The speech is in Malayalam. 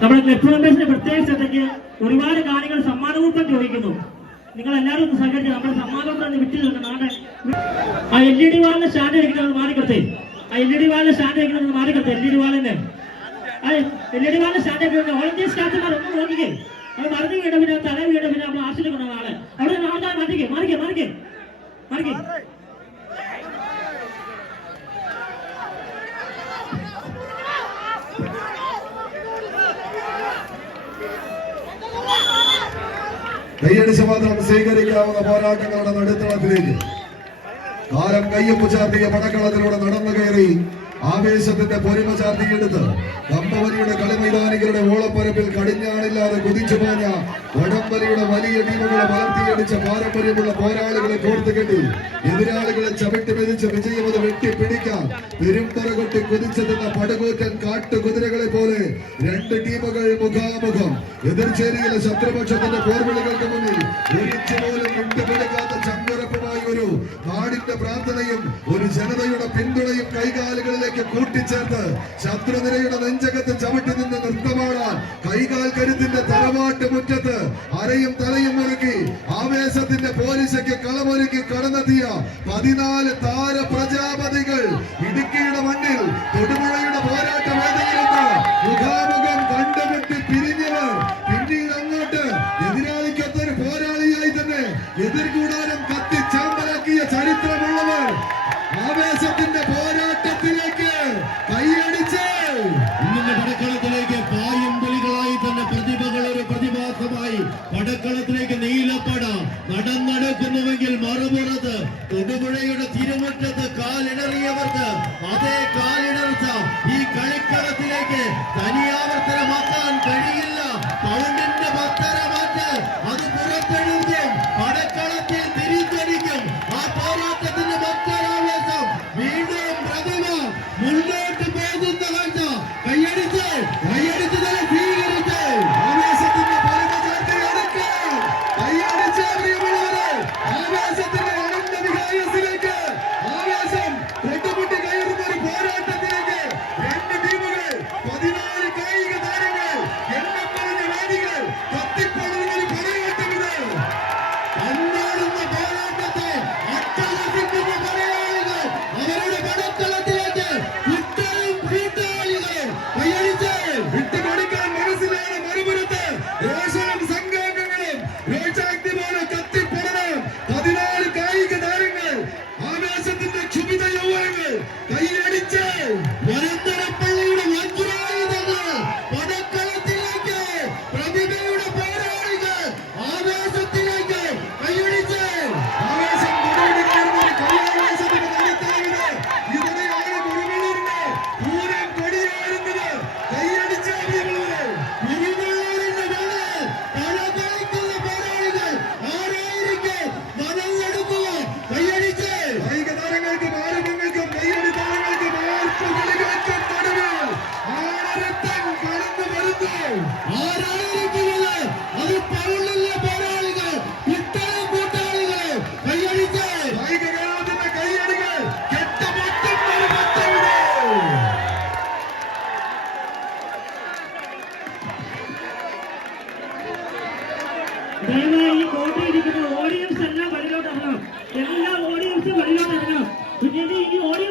നമ്മുടെ ക്ലബ് മെമ്പേഴ്സിന്റെ പ്രത്യേക ശ്രദ്ധയ്ക്ക് ഒരുപാട് കാര്യങ്ങൾ സമ്മാനകൂട്ടം ചോദിക്കുന്നു. നിങ്ങൾ എല്ലാവരും സഹകരിച്ച് നമ്മുടെ സമ്മാനകൂട്ടം വിട്ടു നിന്ന് നാളെ ആ LED വാളിന്റെ സ്റ്റാൻഡ് വയ്ക്കുന്നത് മാറിക്കട്ടെ. ആ LED വാളിന്റെ സ്റ്റാൻഡ് വയ്ക്കുന്നത് മാറിക്കട്ടെ. LED വാളിന്റെ സ്റ്റാൻഡ് വയ്ക്കുന്നത് ഓൾ ഇന്ത്യ സ്റ്റാഫുമാർ ഒന്ന് നോക്കിക്കേ. അത് മറിഞ്ഞു വീണ പിന്നെ തല വീണ പിന്നെ നമ്മൾ ആശ്രയിക്കുന്ന ആളെ അവിടെ ആൾക്കാർ മാറ്റിക്കേ മാറിക്കേ മാറിക്കേ മാറിക്കേ. കൈയടിച്ച് മാത്രം സ്വീകരിക്കാവുന്ന പോരാട്ടങ്ങളുടെ നടുത്തളത്തിലേക്ക് കാലം കയ്യൊപ്പ് ചാർത്തിയ പടക്കളത്തിലൂടെ നടന്നു കയറി ആവേശത്തിന്റെ പൊലിമ ചാർത്തിയെടുത്ത് കമ്പവലിയുടെ കളിമൈതാനികളുടെ ഓളപ്പരപ്പിൽ കടിഞ്ഞാണില്ലാതെ കുതിച്ചു പോഞ്ഞ വടംവലിയുടെ വലിയ ടീമുകളെ വളർത്തിയടിച്ച പാരമ്പര്യമുള്ള പോരാളികളെ കോർത്തു കെട്ടി എതിരാളികളെ ചവിട്ടി മെതിച്ച് വിജയമത് വെട്ടിപ്പിടിക്കാൻ പെരുമ്പറ കൊട്ടി കുതിച്ചെത്തുന്ന പടുകൂറ്റൻ കാട്ടുകുതിരകളെ പോലെ രണ്ട് ടീമുകൾ മുഖാമുഖം. എതിർചേരിയിലെ ശത്രുപക്ഷത്തിന്റെ പോർവിളികൾക്ക് മുന്നിൽ ഒരിച്ചു പോലും വിട്ടുപിടിക്കാത്ത ചങ്കുറപ്പുമായി ഒരു നാടിന്റെ പ്രാർത്ഥനയും ഒരു ജനതയുടെ പിന്തുണയും കൈകാലുകളിലേക്ക് കൂട്ടിച്ചേർത്ത് ശത്രുനിരയുടെ നെഞ്ചകത്ത് ചവിട്ടി നിന്ന് നൃത്തമാടാൻ കൈകാൽ കരുത്തിന്റെ തറവാട്ട് മുറ്റത്ത് അരയും തലയും ഒരുക്കി ആവേശത്തിന്റെ പോലീസയ്ക്ക് കളമൊരുക്കി കടന്നെത്തിയ 14 താര പ്രജാപതികൾ ഇടുക്കിയുടെ മണ്ണിൽ തൊടുപുഴയുടെ പോരാട്ട വേദിയിലെന്ന് മുഖാമുഖം കണ്ടുമുട്ടി പിരിഞ്ഞവർ പിന്നീട് അങ്ങോട്ട് എതിരാളിക്കൊത്തൊരു പോരാളിയായി തന്നെ എതിർകൂടാനും കത്തി ചാമ്പലാക്കിയ ചരിത്രമുള്ളവർ ആവേശത്തിന്റെ പോരാട്ടത്തിലേക്ക് കൈയടിച്ച് ഇന്നിന്റെ പടക്കളത്തിലേക്ക് പായും പുലികളായി തന്നെ പ്രതിഭകൾ ഒരു പ്രതിഭാസമായി പടക്കളത്തിലേക്ക് നീലപ്പട നടന്നെടുക്കുന്നുവെങ്കിൽ മറുപുറത്ത് തൊടുപുഴയുടെ തിരുമുറ്റത്ത് കാലിടറിയവർക്ക് അതേ കാലിടർച്ച ഈ കളിക്കളത്തിലേക്ക് തനിയാവർത്തനമാക്കാൻ കഴിയില്ല. പൗണ്ടിന്റെ പത്തര മാറ്റ് അത് പുറത്തെഴുതും പടക്കളത്തിൽ തിരിച്ചടിക്കും. ആ പോരാട്ടത്തിന്റെ മറ്റൊരാവേശം വീണ്ടും പ്രതിഭ മുന്നോട്ട് പോകുന്ന കാഴ്ച കൈയടിച്ച് കൈയടിച്ച് തന്നെ സ്വീകരിച്ച് ആവേശത്തിന്റെ പരമ ചാർത്തി അടുക്കാൻ കൈയടിച്ച് പ്രിയമുള്ളവരെ ആവേശത്തിന്റെ അനന്ത വികായത്തിലേക്ക് ആവേശം തൊട്ടുമുട്ടി കയറുന്ന ഒരു പോരാട്ടത്തിലേക്ക് രണ്ട് ടീമുകൾ 14 കായിക താരങ്ങൾ എണ്ണം പറഞ്ഞ വേദികൾ കത്തിപ്പൊള്ളുന്ന ഒരു പടയോട്ടമിത് പന്താടുന്ന പോരാട്ടത്തെ അട്ടഹസിക്കുന്ന പടയാളികൾ അവരുടെ പടക്കളത്തിലേക്ക് കുറ്റവും കൂട്ടാളികൾ കൈയടിച്ച് വിട്ടുകൊടുക്കാൻ മനസ്സിലാണ് മറുപുറത്ത് രോഷവും സംഘാംഗങ്ങളും രോഷാഗ്നി പോലെ കത്തിപ്പൊടണം 14 കായിക താരങ്ങൾ ആവേശത്തിന്റെ ക്ഷുഭിത യൗവനങ്ങൾ കൈയടിച്ച് വരന്തരപ്പള്ളിയുടെ വജ്രായുധങ്ങൾ പടക്കളത്തിലേക്ക് പ്രതിഭയുടെ പോരാളികൾ ആവേശത്തിലേക്ക് കൈയടിച്ച് ആവേശം കൊടിയാവേശത്തിന്റെ നടുത്തളവില് ഇവിടെയാണ് കുരുമുളൂരിന്റെ പൂരം കൊടിയേറുന്നത്. കൈയടിച്ച കുരുമുളൂരിന്റെ മണ്ണിൽ തലതെറിക്കുന്ന പോരാളികൾ ആരായിരിക്കും മനല്ലെടുക്കുക കൈയടിച്ച് കായിക താരങ്ങൾക്കും ആരംഭങ്ങൾക്കും കൈയടി താരങ്ങൾക്കും ആർപ്പുകളിലേക്കും നടുവിൽ ആരത്തൻ കടന്നു വരുന്നു. ആരായിരിക്കുന്നത് അത് പൗളിലെ പോരാളികൾ കുട്ടനും കൂട്ടാളികൾ കൈയടിച്ച് കായിക കേരളത്തിന്റെ കൈയടികൾ കെട്ടമൊട്ടും ദയവായി ഈ കോട്ടയിരിക്കുന്ന ഓഡിയൻസ് എല്ലാം വെളിയിലോട്ട് ഇറങ്ങണം. എല്ലാ ഓഡിയൻസും വെളിയിലോട്ട് ഇറങ്ങണം. പിന്നീട് ഈ ഓഡിയൻസ്